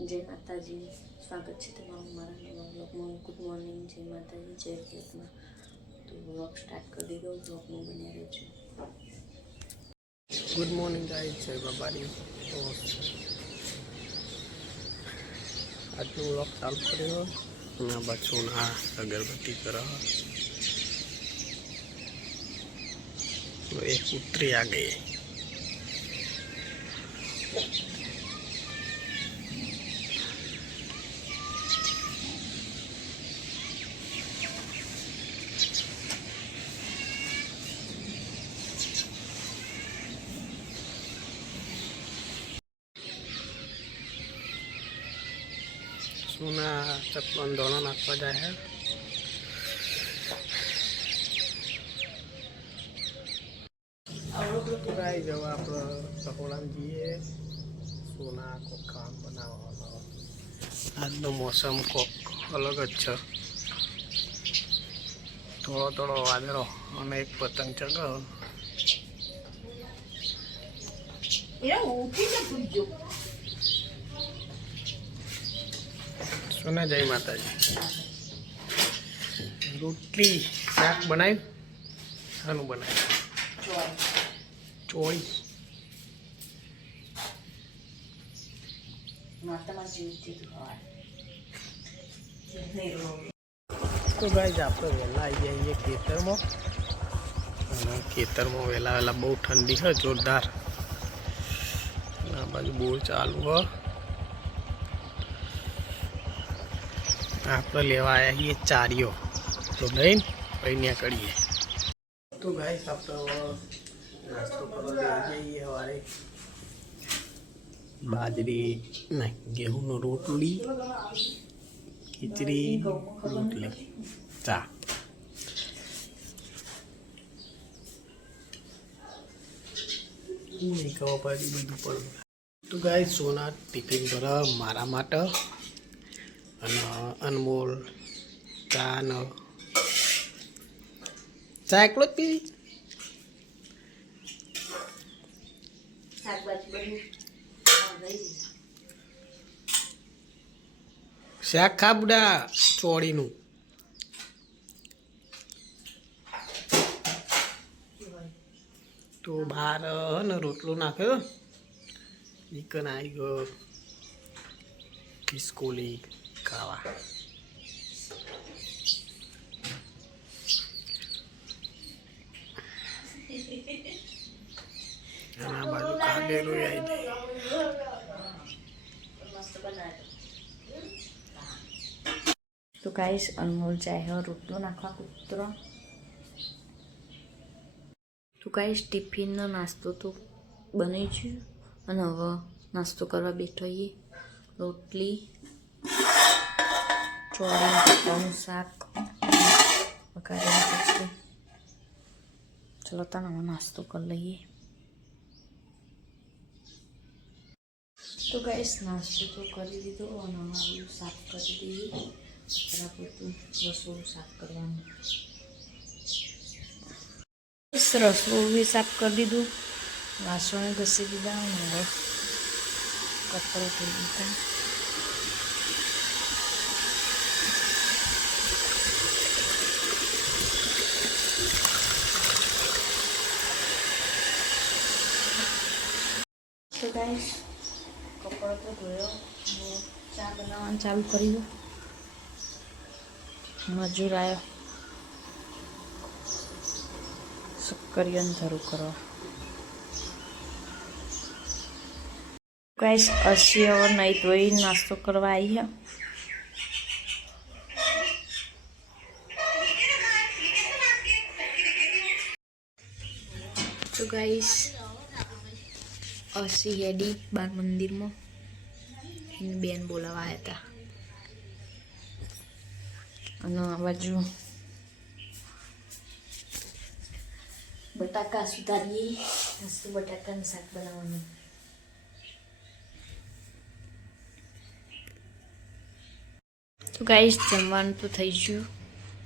जय माताजी, स्वागत है તમારું મારા નવા વ્લોગમાં। ગુડ મોર્નિંગ, જય માતાજી, જય કૃષ્ણ। તો વ્લોગ સ્ટાર્ટ કરી દીધો, વ્લોગમાં બન્યા રહેજો। गुड मॉर्निंग गाइस, जय बाबारी। तो आज व्लॉग चालू करो। मैं बच्चों ना अगरबत्ती करा तो एक पुत्री आ गई। सोना चप्पन दोनों नाखवा जाए है। तो गाइस जब आप पकोड़ा दिए सोना को काम बनावा आज नो मौसम को अलग अच्छा थोड़ा थोड़ा वादळो और एक पतंग चगाव सोना। जय माता जी। रोटली शाक बनाए हानु बनाए चोई तो गाइस आप वेला आई जाइए खेतर में वेला वेला बहुत ठंडी है जोरदार। बाजू बोर चालू है। आप लेवा आया ये चारियो तो नहीं पहनिया करिए। तो गाइस आप तो नाश्तो करो जाइए हमारे बाजरी नहीं गेहूं नो रोटली खिचड़ी रोटली चा। नहीं खबर पड़ी बधु पड़। तो गाइस सोना टिफिन भरा मारा माटे अनमोल चा एकलो पी शाक खा बुढ़ा चोड़ी नु तो बाहर न रोटलो नाख्यो निकन आई गयो स्कूली खावा। बाजू कागेलो आई दे तो गाइस अनमोल चाय और रोटलो नाखवा कुतरो। तो गाइस टिफिन नो नास्तो तो बनी गयो अने हवे नास्तो करवा बैठोए। रोटली ચોળી પપ્પાનું શાક વઘારેલા પછી ચલો તને હું નાસ્તો કરી લઈએ। તો ગાઈસ નાસ્તો તો કરી દીધો અને હવે સાફ કરી દીધી। બરાબર બધું રસોડું સાફ કરવાનું। રસોડું બી સાફ કરી દીધું, વાસણ ઘસી દીધા અને હવે કપડાં ધોઈ દીધા। तो गाइस कपड़ा तो धोयो, चा बनावा चालू करी दो। मजूर आयो सक्करियन धरू करो। गाइस 80 और नहीं तो ही नाश्तो करवा आई है। तो गाइस 80 हेडी बार मंदिर में बेन बोलावा आया था। बाजू बटाका सुधारिए मस्त बटाका शाक बनावा। तो गाइस जमवानुं तो थई गयुं,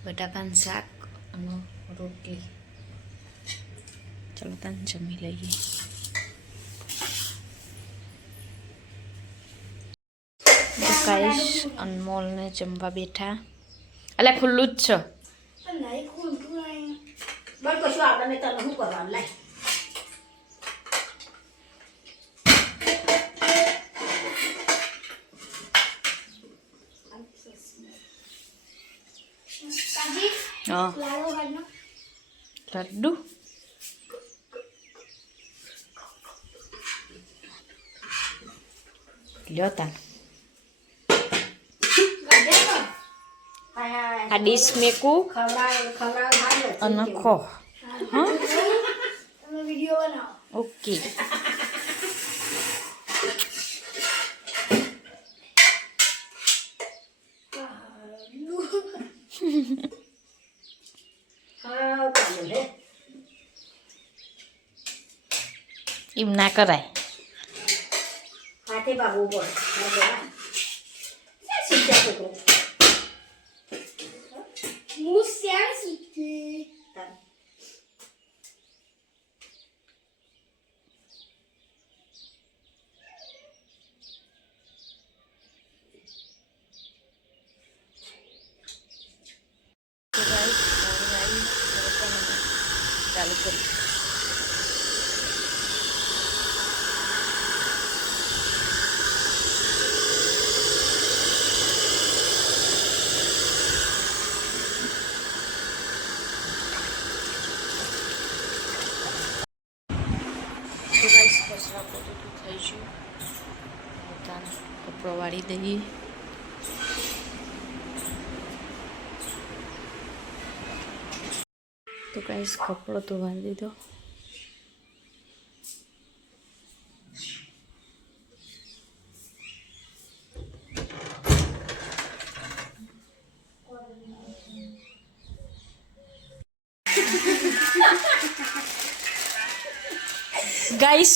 बटाका शाक अने रोटली। चलो तने जमी लईए। ગાઈસ અનમોલ ને જમવા બેઠા. અલ્યા ખુલ્લું જ છે. બસ કશું આપણે તને શું કરવાનું લાય હા લડ્ડુ લ્યો તા આ ડીશ મેકું અને ખો હા ઓકે એમ ના કરાય હાથે બાબુ બોલ શીખ્યા છોકરો હું શ્યામ શીખી ચાલુ કરી તો ગાઈસ કચરા પોતું થઈ ગયું પોતાને કપડો વાળી દઈએ તો ગાઈસ કપડો તો વાળી દીધો गाइस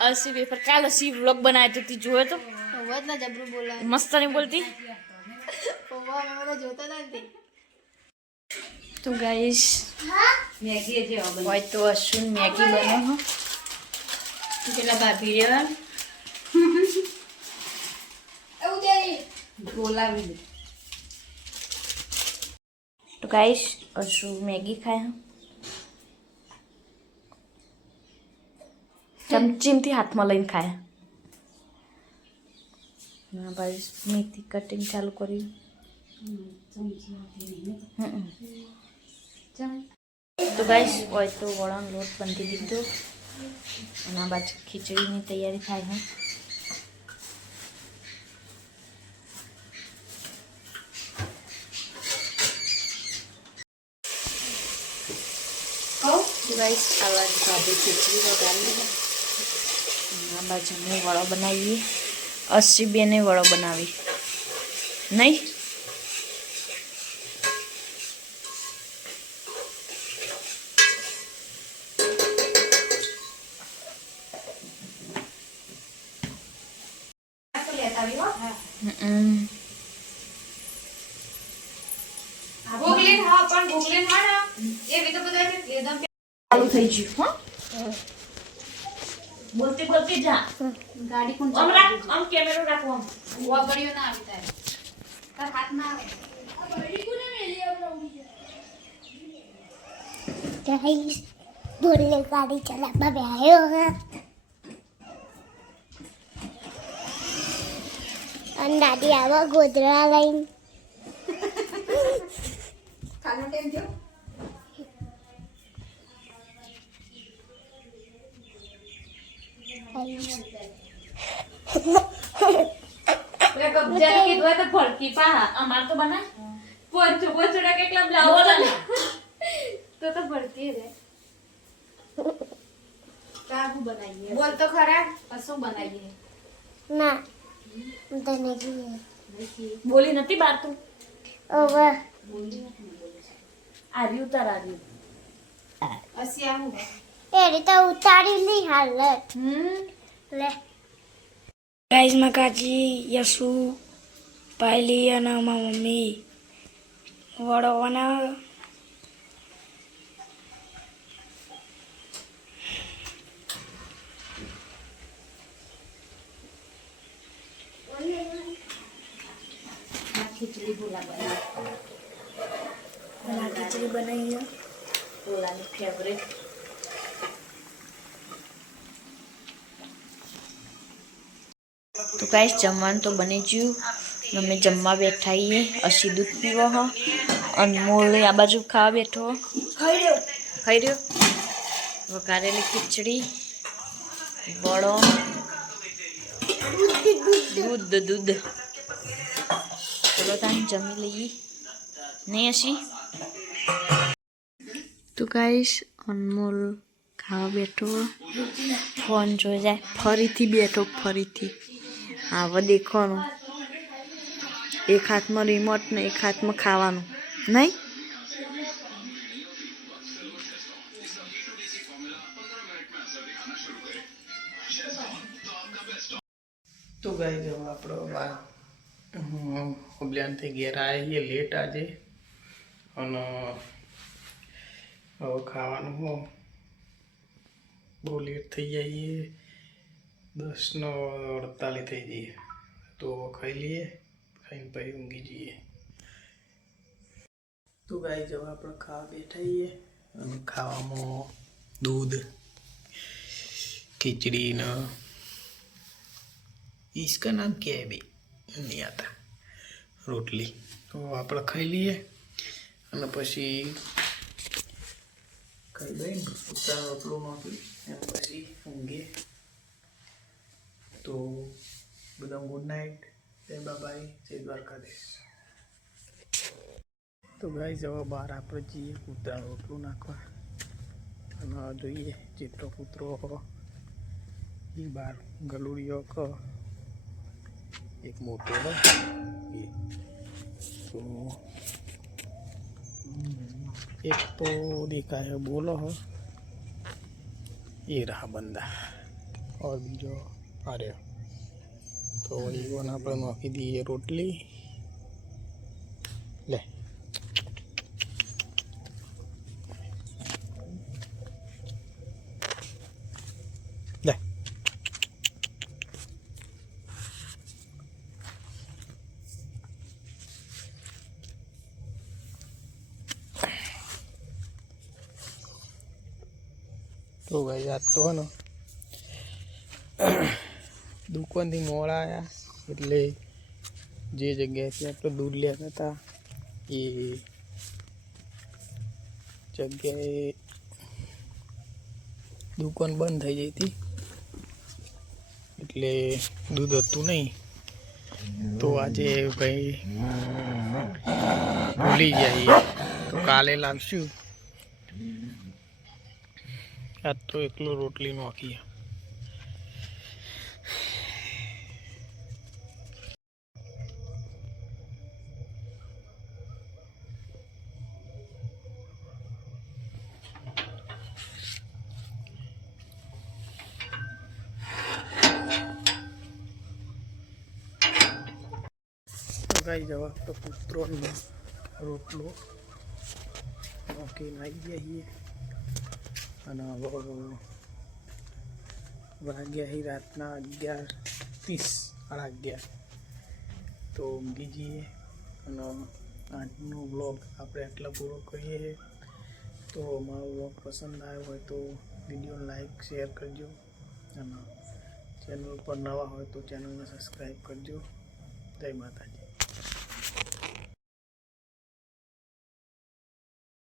असी पेपर काल असी व्लॉग बनाया तो ती जोए तो बहुत ना जबरू बोला मस्त नहीं बोलती पप्पा मैं वाला जोता था ते तो गाइस મેગી જે હવે होय तो अश्विन मैगी बनो हो પેલા ભાભી રે એવું તેરી બોલાવી तो गाइस अश्विन मैगी खाए हम चमचीमथी हाथमां लईने खाया ना भाई मेथी कटिंग चालू करी तो गाइस होय तो वड़ानो लोट बांधी दीधो અને આ બાજુ ખીચડીની તૈયારી થાય છે તો ગાઈસ આ બાજુ ભાભી ખીચડી વગાડી આ બાજુ અમે વડો બનાવીએ 80 બેને વડો બનાવી નહીં ગૂગલિંગ હા પણ ગૂગલિંગ હા ના એ બી તો બધા એકદમ ચાલુ થઈ ગયું હા બોલતી બોલતી જા ગાડી કોણ આમ રાખ આમ કેમેરો રાખો આમ વાગડિયો ના આવી તારે તાર હાથ ના આવે गाइस बोलने गाड़ी चलावा में आयो है और दादी आवा गोदरा लाइन ખાનો ટાઈમ જો પેલા કબજા કીધું તો ફળકી પા અમાર તો બના પોચો પોચોડા કેટલા બ્લાવો ના તો ભરતી રે કાબુ બનાવીએ બોલ તો ખરા શું બનાવીએ ना तो नहीं બોલી નથી બાર તું ओवर આર્યું તાર આર્યું અસી આવું ये तो उतारी नहीं हालत ले गाइस मकाजी यसु पायली અને મમ્મી વડો બનાવે ખીચડી ભૂલા બનાવી અને આ ખીચડી બનાવી છે ભૂલાની ફેવરેટ. તો ગાઈસ જમવાનું તો બની ગયું. અમે જમવા બેઠા છીએ. અસી દૂધ પીવો હ. અનમોલ આ બાજુ ખાવા બેઠો. ખાઈ રહ્યો. વઘારેલી ખીચડી, વડો, દૂધ. ચલો તાન જમી લઈએ. નહીં અસી? તો ગાઈસ અનમોલ ખાવા બેઠો. ફોન જોઈ જાય. ફરીથી બેઠો. હવે દેખવાનું. એક હાથમાં રિમોટ ને એક હાથમાં ખાવાનું નહીં. તો ગાઈ જો આપણો અભ્યાનથી ઘેર આવીએ લેટ આજે અને હવે ખાવાનું બહુ લેટ થઈ જઈએ. 10:48 થઈ જઈએ. તો ખાઈ લઈએ. ખાઈને પછી ઊંઘી જઈએ. તો ગાઈ જો આપણે ખાવા બેઠા છીએ અને ખાવામાં दूध खिचड़ी न इसका नाम क्या है भाई नहीं आता रोटली तो आप खाई लीए અને પછી ખાઈ દઈને ઉતાર રોટલો નાખી અને પછી ઊંઘીએ. તો બધા ગુડ નાઇટ. જય બાબાઈ. જય દ્વારકાધીશ. તો ગાઈ જવા બહાર આપણે જઈએ કૂતરા રોટલું નાખવા અને જોઈએ ચિત્ર કૂતરો એ બાર ગલુડિયો એક મોટો એ તો एक तो देखा है बोलो हो ये रहा बंदा और बीजो आ रहे तो वही बना पर नौकी दी ये रोटली ले ले तो भाई आज तो है ना दुकान थी मोड़ा आया એટલે જે જગ્યાએથી આપણે દૂધ લેતા હતા એ જગ્યાએ દુકાન બંધ થઈ ગઈ હતી એટલે દૂધ હતું નહીં. તો આજે ભાઈ ભૂલી જઈએ તો કાલે લાવશું. आज तो एकलो रोटली नौकी है. तो गाई जवा तो पुत्रों रोटलो नौकी नाई जाइए અને વાગ્યા ही રાતના 11:30 11:30 તો ઊંઘી જઈએ અને આજનો બ્લોગ આપણે આટલા પૂરો કરીએ. તો મારો બ્લોગ પસંદ આવ્યો હોય તો વિડીયો લાઈક શેર કરજો અને ચેનલ પર નવા હોય તો ચેનલને સબસ્ક્રાઈબ કરજો. જય માતાજી.